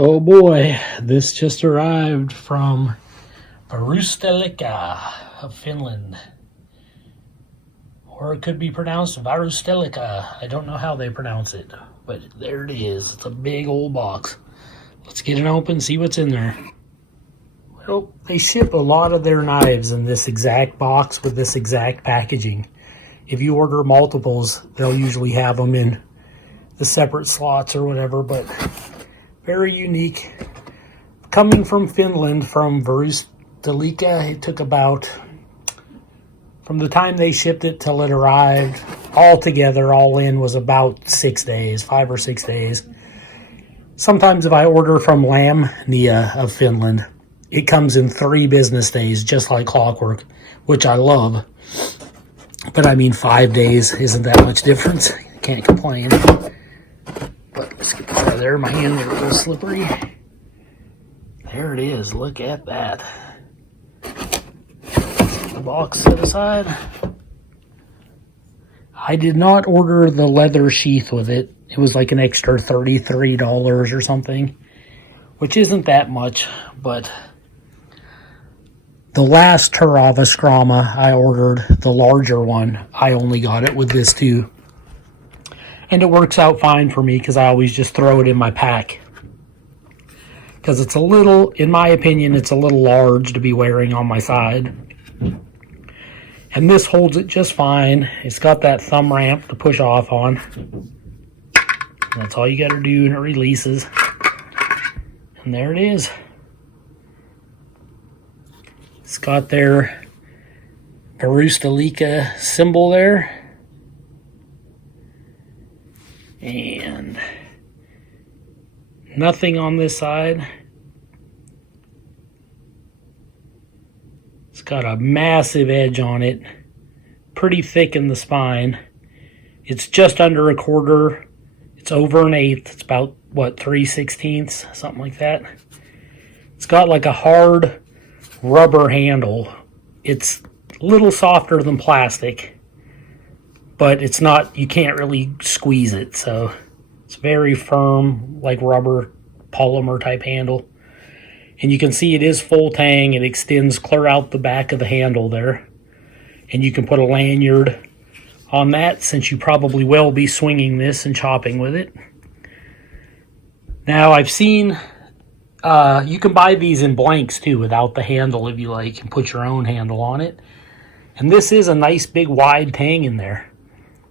Oh boy, this just arrived from Varustelika of Finland. Or it could be pronounced Varustelika. I don't know how they pronounce it, but there it is. It's a big old box. Let's get it open, see what's in there. Well, they ship a lot of their knives in this exact box with this exact packaging. If you order multiples, they'll usually have them in the separate slots or whatever, but very unique. Coming from Finland, from Varustelika, it took about, from the time they shipped it till it arrived, altogether, all in, was about 6 days, 5 or 6 days. Sometimes if I order from Lamnia of Finland, it comes in 3 business days, just like clockwork, which I love. But I mean, 5 days isn't that much difference. Can't complain. But let's get out of there. My hands are a little slippery. There it is. Look at that. Get the box set aside. I did not order the leather sheath with it. It was like an extra $33 or something, which isn't that much, but the last Terava Skrama I ordered, the larger one, I only got it with this too. And it works out fine for me because I always just throw it in my pack. Because it's a little, in my opinion, it's a little large to be wearing on my side. And this holds it just fine. It's got that thumb ramp to push off on. That's all you got to do, and it releases. And there it is. It's got their Varustelika symbol there. And nothing on this side. It's got a massive edge on it, pretty thick in the spine. It's just under a quarter. It's over an eighth. It's about, what, 3/16, something like that. It's got like a hard rubber handle. It's a little softer than plastic, but it's not, you can't really squeeze it, so it's very firm, like rubber polymer type handle. And you can see it is full tang. It extends clear out the back of the handle there. And you can put a lanyard on that, since you probably will be swinging this and chopping with it. Now, I've seen, you can buy these in blanks too, without the handle if you like, and put your own handle on it. And this is a nice big wide tang in there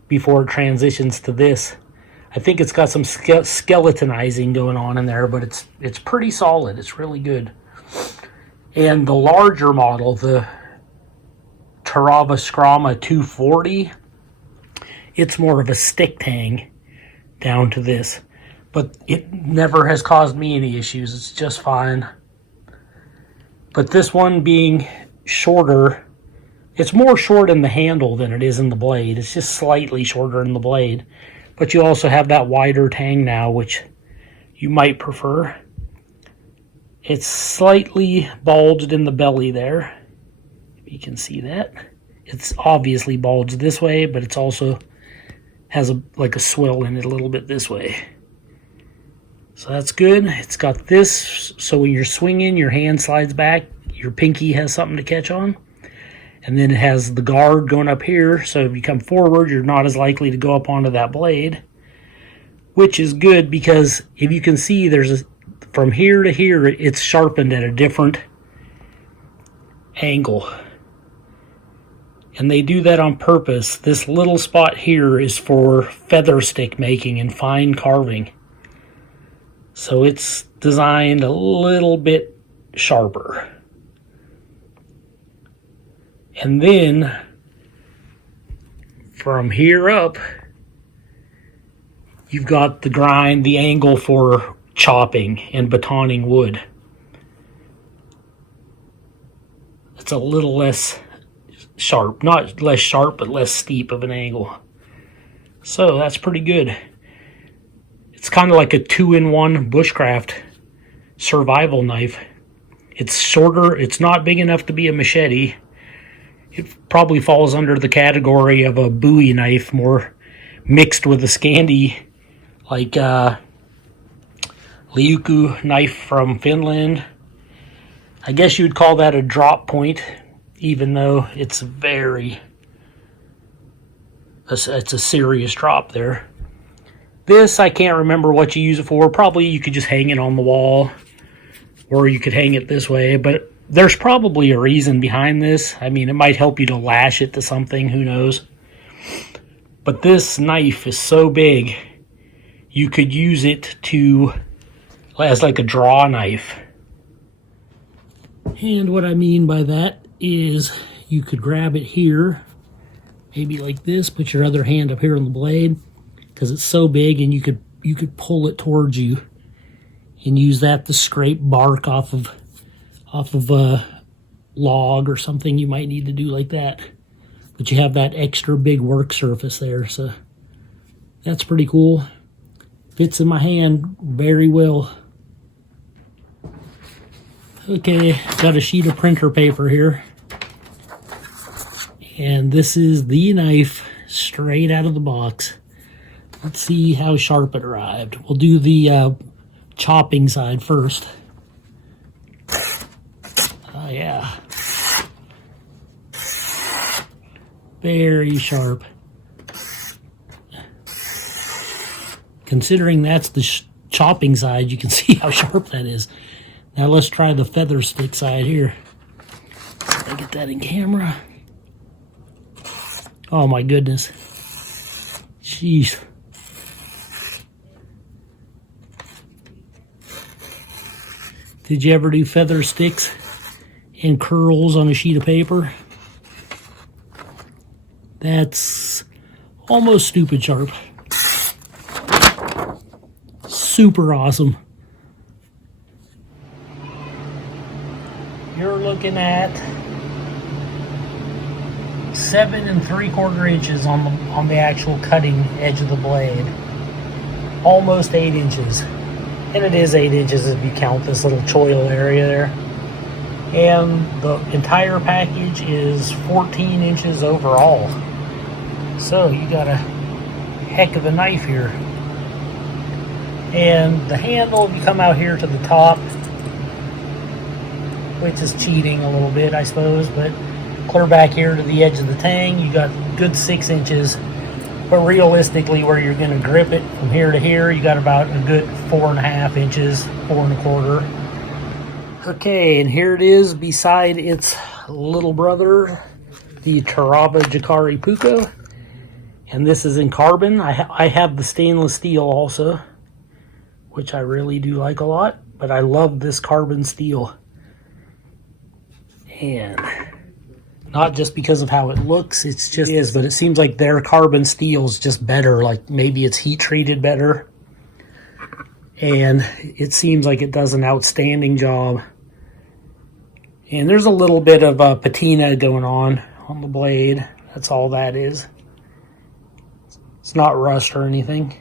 before it transitions to this. I think it's got some skeletonizing going on in there, but it's pretty solid. It's really good. And the larger model, the Terava Skrama 240, it's more of a stick tang down to this. But it never has caused me any issues. It's just fine. But this one being shorter, it's more short in the handle than it is in the blade. It's just slightly shorter in the blade. But you also have that wider tang now, which you might prefer. It's slightly bulged in the belly there. You can see that. It's obviously bulged this way, but it's also has like a swell in it a little bit this way. So that's good. It's got this, so when you're swinging, your hand slides back, your pinky has something to catch on. And then it has the guard going up here, so if you come forward, you're not as likely to go up onto that blade, which is good because if you can see, there's from here to here, it's sharpened at a different angle. And they do that on purpose. This little spot here is for feather stick making and fine carving. So it's designed a little bit sharper. And then, from here up, you've got the grind, the angle for chopping and batoning wood. It's a little less sharp. Not less sharp, but less steep of an angle. So that's pretty good. It's kind of like a 2-in-1 bushcraft survival knife. It's shorter. It's not big enough to be a machete. It probably falls under the category of a Bowie knife, more mixed with a Scandi, like Liuku knife from Finland. I guess you'd call that a drop point, even though it's it's a serious drop there. This, I can't remember what you use it for. Probably you could just hang it on the wall, or you could hang it this way, but there's probably a reason behind this. I mean, it might help you to lash it to something, who knows. But this knife is so big, you could use it as like a draw knife. And what I mean by that is you could grab it here, maybe like this, put your other hand up here on the blade, because it's so big, and you could pull it towards you and use that to scrape bark off of a log or something you might need to do like that. But you have that extra big work surface there, so that's pretty cool. Fits in my hand very well. Okay, got a sheet of printer paper here. And this is the knife straight out of the box. Let's see how sharp it arrived. We'll do the chopping side first. Oh yeah. Very sharp. Considering that's the chopping side, you can see how sharp that is. Now let's try the feather stick side here. Did I get that in camera? Oh my goodness. Jeez. Did you ever do feather sticks and curls on a sheet of paper? That's almost stupid sharp. Super awesome. You're looking at 7 3/4 inches on the actual cutting edge of the blade. Almost 8 inches. And it is 8 inches if you count this little choil area there. And the entire package is 14 inches overall. So you got a heck of a knife here. And the handle, if you come out here to the top, which is cheating a little bit, I suppose, but clear back here to the edge of the Tang, you got good 6 inches. But realistically, where you're going to grip it from here to here, you got about a good 4.5 inches, 4 1/4. Okay, and here it is beside its little brother, the Terava Skrama. And this is in carbon. I have the stainless steel also, which I really do like a lot, but I love this carbon steel. And not just because of how it looks, it's just but it seems like their carbon steel is just better, like maybe it's heat treated better. And it seems like it does an outstanding job. And there's a little bit of patina going on the blade. That's all that is. It's not rust or anything.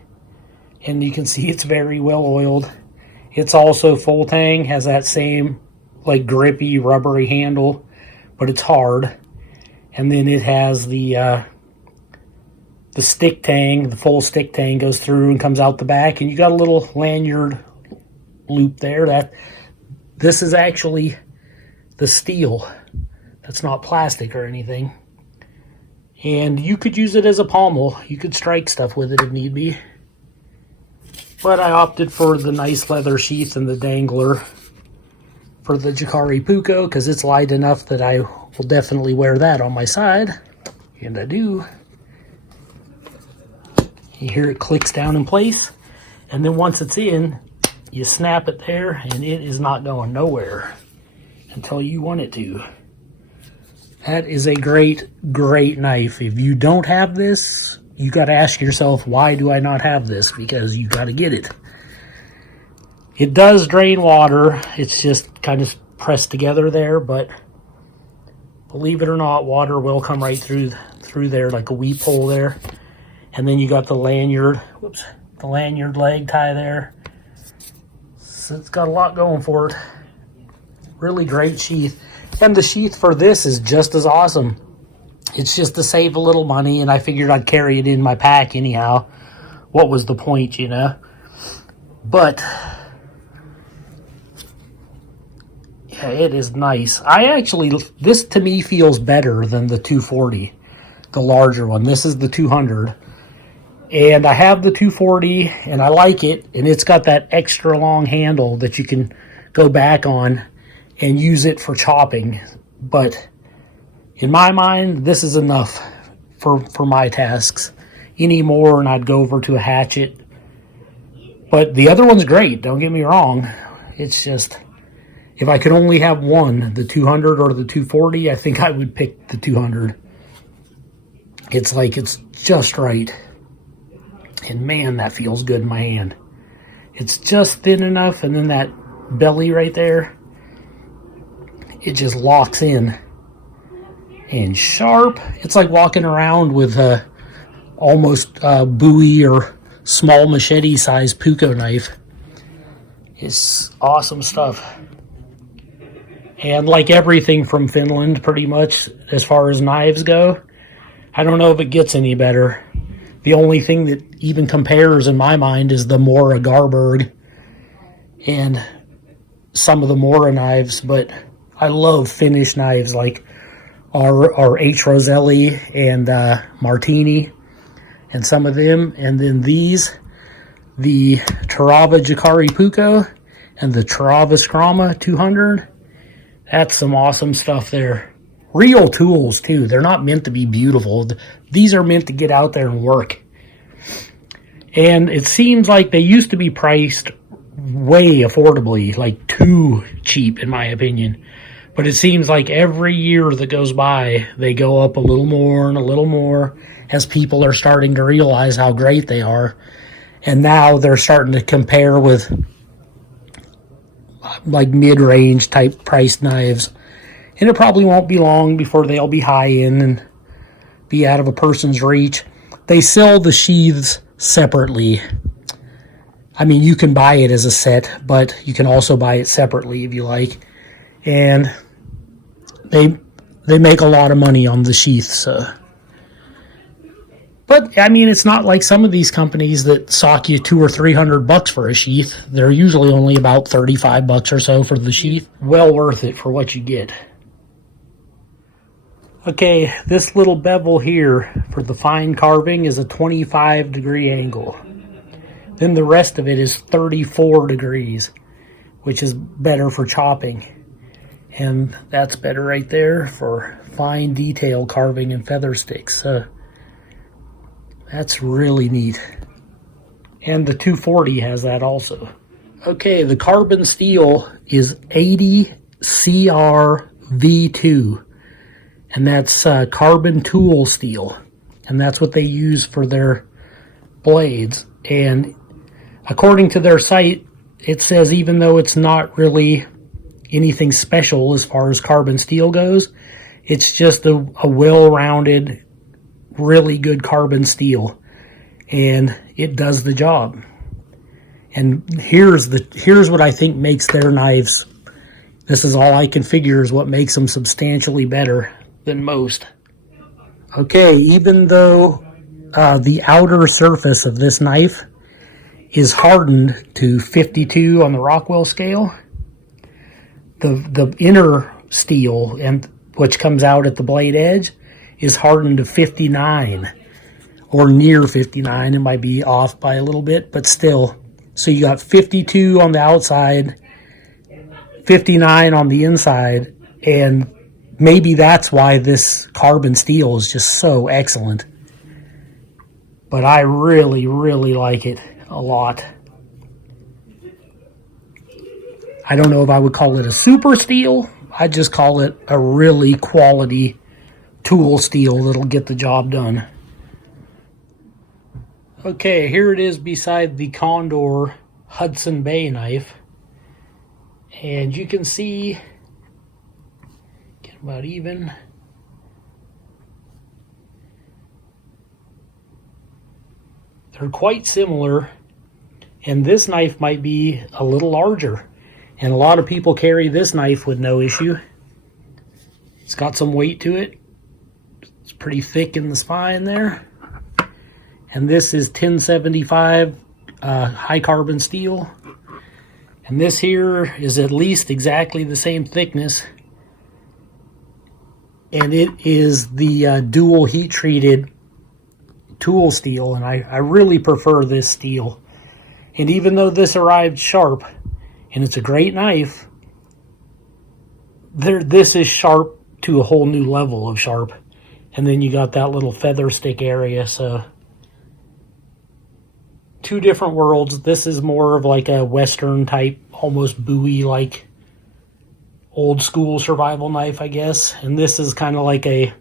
And you can see it's very well oiled. It's also full Tang, has that same like grippy rubbery handle, but it's hard. And then it has the stick Tang, the full stick Tang goes through and comes out the back, and you got a little lanyard loop there. This is actually the steel. That's not plastic or anything. And you could use it as a pommel. You could strike stuff with it if need be. But I opted for the nice leather sheath and the dangler for the Jikari Puko because it's light enough that I will definitely wear that on my side. And I do. You hear it clicks down in place. And then once it's in, you snap it there and it is not going nowhere until you want it to. That is a great, great knife. If you don't have this, you got to ask yourself, why do I not have this? Because you got to get it. It does drain water. It's just kind of pressed together there, but believe it or not, water will come right through there like a weep hole there. And then you got the lanyard, the lanyard leg tie there. So it's got a lot going for it. Really great sheath. And the sheath for this is just as awesome. It's just to save a little money, and I figured I'd carry it in my pack anyhow. What was the point, you know? But Yeah, it is nice. This to me feels better than the 240, the larger one. This is the 200. And I have the 240 and I like it. And it's got that extra long handle that you can go back on and use it for chopping. But in my mind, this is enough for my tasks. Any more and I'd go over to a hatchet. But the other one's great, don't get me wrong. It's just, if I could only have one, the 200 or the 240, I think I would pick the 200. It's like, it's just right. And man, that feels good in my hand. It's just thin enough, and then that belly right there, it just locks in. And sharp. It's like walking around with almost Bowie or small machete sized Puko knife. It's awesome stuff. And like everything from Finland, pretty much, as far as knives go, I don't know if it gets any better. The only thing that even compares in my mind is the Mora Garberg and some of the Mora knives, but I love Finnish knives like our H. Roselli and Martini and some of them. And then these, the Terava Jakari Puko and the Terava Skrama 200. That's some awesome stuff there. Real tools too. They're not meant to be beautiful. These are meant to get out there and work. And it seems like they used to be priced way affordably, like too cheap in my opinion. But it seems like every year that goes by, they go up a little more and a little more as people are starting to realize how great they are. And now they're starting to compare with like mid-range type priced knives. And it probably won't be long before they'll be high-end and be out of a person's reach. They sell the sheaths separately. I mean, you can buy it as a set, but you can also buy it separately if you like. And they make a lot of money on the sheaths. But, I mean, it's not like some of these companies that sock you $200 or $300 for a sheath. They're usually only about $35 or so for the sheath. Well worth it for what you get. Okay, this little bevel here for the fine carving is a 25-degree angle. Then the rest of it is 34 degrees, which is better for chopping. And that's better right there for fine detail carving and feather sticks. That's really neat. And the 240 has that also. Okay, the carbon steel is 80 CRV2. And that's carbon tool steel. And that's what they use for their blades. And according to their site, it says even though it's not really anything special as far as carbon steel goes, it's just a well-rounded, really good carbon steel. And it does the job. And here's what I think makes their knives. This is all I can figure is what makes them substantially better than most. Okay, even though the outer surface of this knife is hardened to 52 on the Rockwell scale, the inner steel, and which comes out at the blade edge, is hardened to 59 or near 59. It might be off by a little bit, but still. So you got 52 on the outside, 59 on the inside, and maybe that's why this carbon steel is just so excellent. But I really, really like it a lot. I don't know if I would call it a super steel. I just call it a really quality tool steel that'll get the job done. Okay, here it is beside the Condor Hudson Bay knife. And you can see, get about even. They're quite similar, and this knife might be a little larger. And a lot of people carry this knife with no issue. It's got some weight to it. It's pretty thick in the spine there. And this is 1075 high carbon steel. And this here is at least exactly the same thickness. And it is the dual heat treated tool steel, and I really prefer this steel. And even though this arrived sharp, and it's a great knife, this is sharp to a whole new level of sharp. And then you got that little feather stick area, so two different worlds. This is more of like a Western type, almost Bowie like old school survival knife, I guess. And this is kind of like a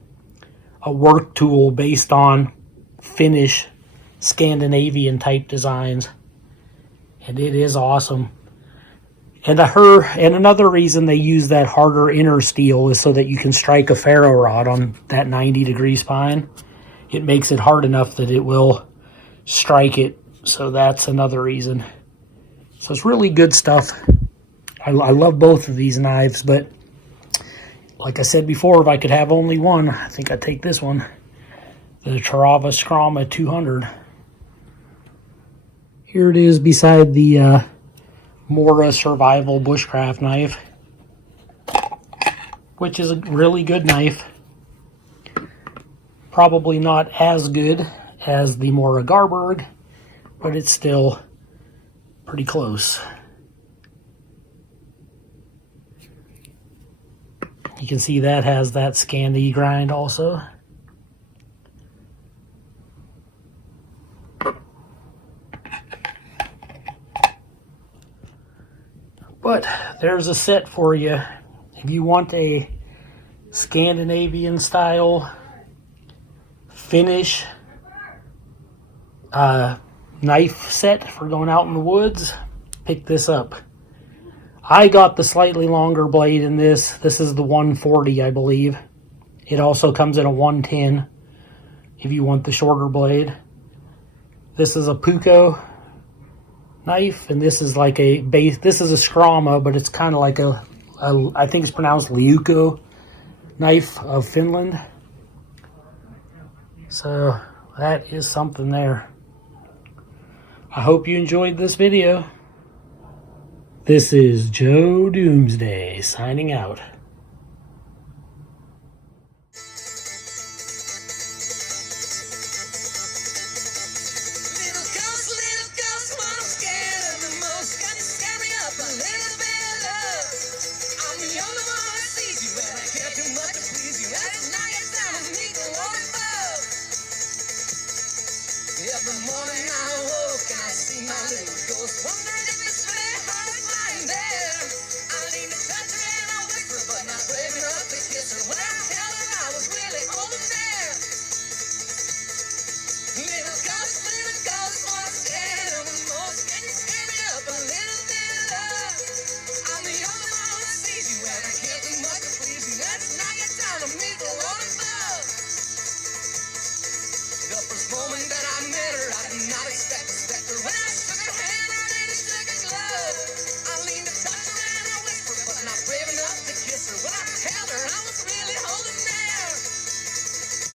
work tool based on Finnish Scandinavian type designs. And it is awesome. And another reason they use that harder inner steel is so that you can strike a ferro rod on that 90-degree spine. It makes it hard enough that it will strike it. So that's another reason. So it's really good stuff. I love both of these knives, but like I said before, if I could have only one, I think I'd take this one. The Terava Skrama 200. Here it is beside the Mora Survival Bushcraft knife, which is a really good knife. Probably not as good as the Mora Garberg, but it's still pretty close. You can see that has that Scandi grind also. But there's a set for you. If you want a Scandinavian style Finnish knife set for going out in the woods, pick this up. I got the slightly longer blade in this. This is the 140, I believe. It also comes in a 110 if you want the shorter blade. This is a Puko knife, and this is like a base. This is a Skrama, but it's kind of like I think it's pronounced Liuko knife of Finland. So that is something there. I hope you enjoyed this video. This is Joe Doomsday signing out. Every morning I woke and I see my little ghost, wondering if it's really hard to find there. I lean to touch her and I whisper, but not brave enough to kiss her. When I tell her I was really holding there. Little ghost, wanna stand on the most. Can you scare me up a little bit, love? I'm the only one who sees you and I can't do much to please you. Let's not get down to meet the Lord above. The first moment that I met her, I did not expect a specter. When I